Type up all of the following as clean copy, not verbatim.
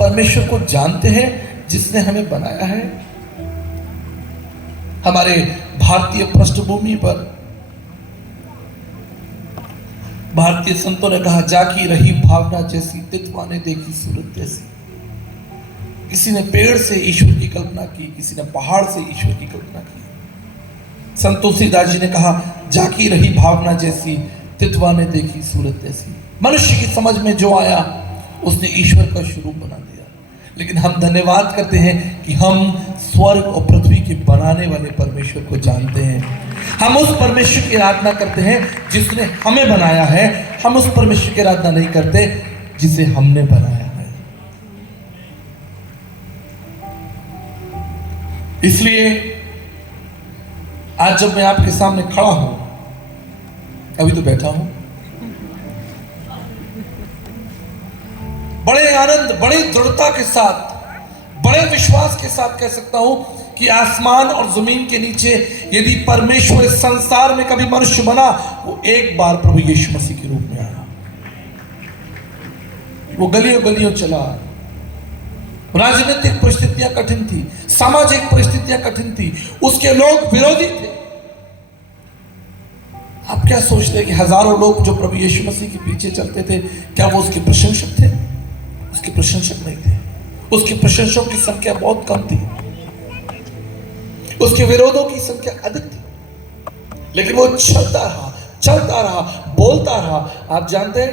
परमेश्वर को जानते हैं जिसने हमें बनाया है। हमारे भारतीय पृष्ठभूमि पर भारतीय संतों ने कहा, जाकी रही भावना जैसी, तितवा ने देखी सूरत जैसी। किसी ने पेड़ से ईश्वर की कल्पना की, किसी ने पहाड़ से ईश्वर की कल्पना की। संत तुलसीदास जी ने कहा, जाकी रही भावना जैसी, तितवा ने देखी सूरत जैसी। मनुष्य की समझ में जो आया उसने ईश्वर का स्वरूप बना दिया। लेकिन हम धन्यवाद करते हैं कि हम स्वर्ग और पृथ्वी के बनाने वाले परमेश्वर को जानते हैं। हम उस परमेश्वर की आराधना करते हैं जिसने हमें बनाया है। हम उस परमेश्वर की आराधना नहीं करते जिसे हमने बनाया है। इसलिए आज जब मैं आपके सामने खड़ा हूं, अभी तो बैठा हूं, बड़े आनंद, बड़ी दृढ़ता के साथ, बड़े विश्वास के साथ कह सकता हूं कि आसमान और जमीन के नीचे यदि परमेश्वर इस संसार में कभी मनुष्य बना, वो एक बार प्रभु यीशु मसीह के रूप में आया। वो गलियों गलियों चला। राजनीतिक परिस्थितियां कठिन थी, सामाजिक परिस्थितियां कठिन थी, उसके लोग विरोधी थे। आप क्या सोचते हैं कि हजारों लोग जो प्रभु यीशु मसीह के पीछे चलते थे, क्या वो उसके प्रशंसक थे? उसके प्रशंसक नहीं थे। उसके प्रशंसकों की संख्या बहुत कम थी, उसके विरोधों की संख्या अधिक थी। लेकिन वो चलता रहा, बोलता रहा। आप जानते हैं,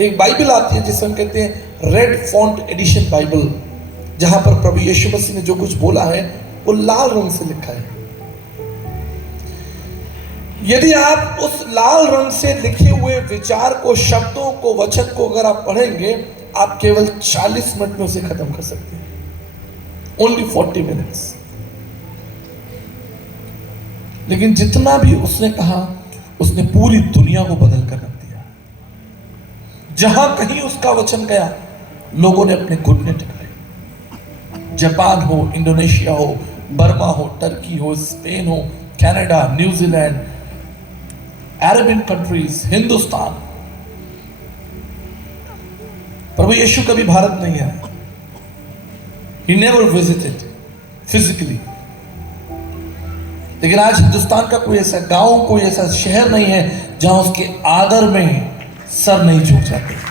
एक बाइबल आती है जिसे हम कहते हैं रेड फॉन्ट एडिशन बाइबल, जहां पर प्रभु यीशु मसीह ने जो कुछ बोला है वो लाल रंग से लिखा है। यदि आप उस लाल रंग से लिखे हुए विचार को, शब्दों को, वचन को अगर आप पढ़ेंगे, आप केवल 40 मिनट में उसे खत्म कर सकते हैं। Only 40 minutes. लेकिन जितना भी उसने कहा, उसने पूरी दुनिया को बदल कर रख दिया। जहां कहीं उसका वचन गया, लोगों ने अपने घुटने टिकाए। जापान हो, इंडोनेशिया हो, बर्मा हो, टर्की हो, स्पेन हो, Canada, New Zealand, Arabian countries, Hindustan. प्रभु यीशु कभी भारत नहीं आया। He never visited physically. लेकिन आज हिंदुस्तान का कोई ऐसा गांव, कोई ऐसा शहर नहीं है जहां उसके आदर में सर नहीं झुक जाते।